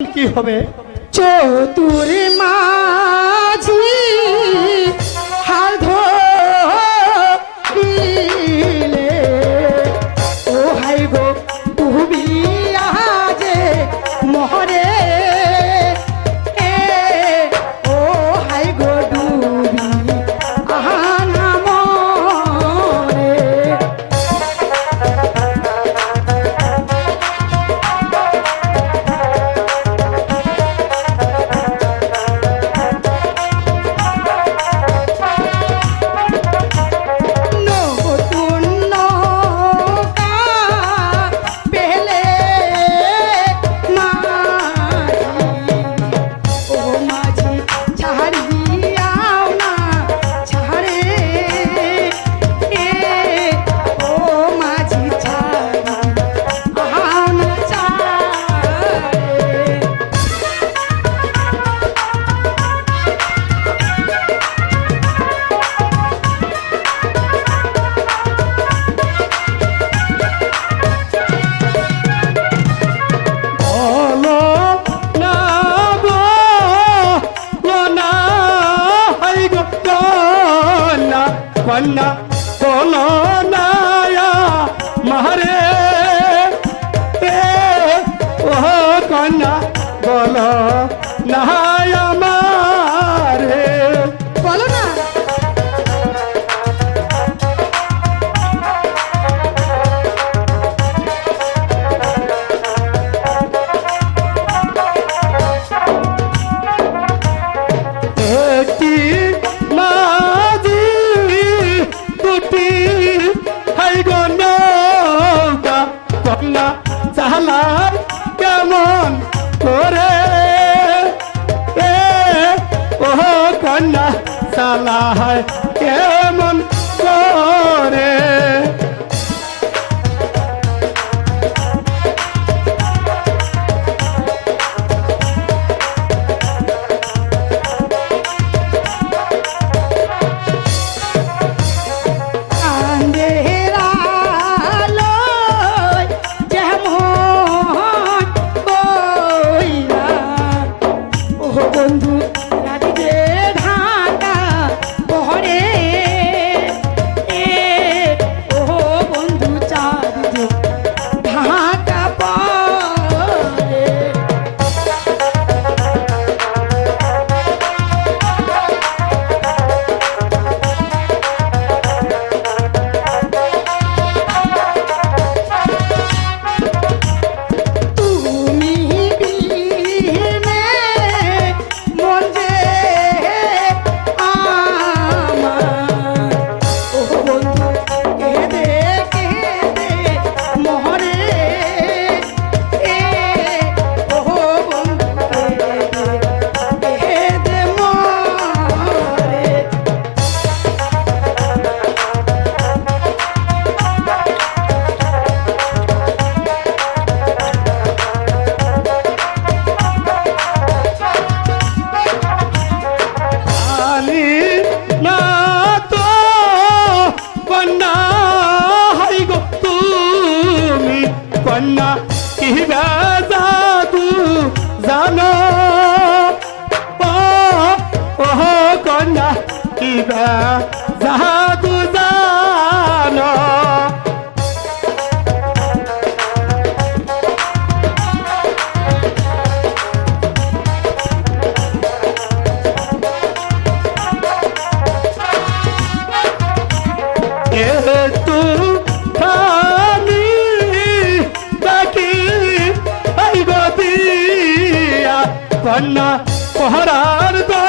কি হবে? চতুর মাঝি। கண்ணா না জানাই কেমন করে? ও কন্যা চালায় বেদা জাহাদু জানো। কন্যা পহরার দা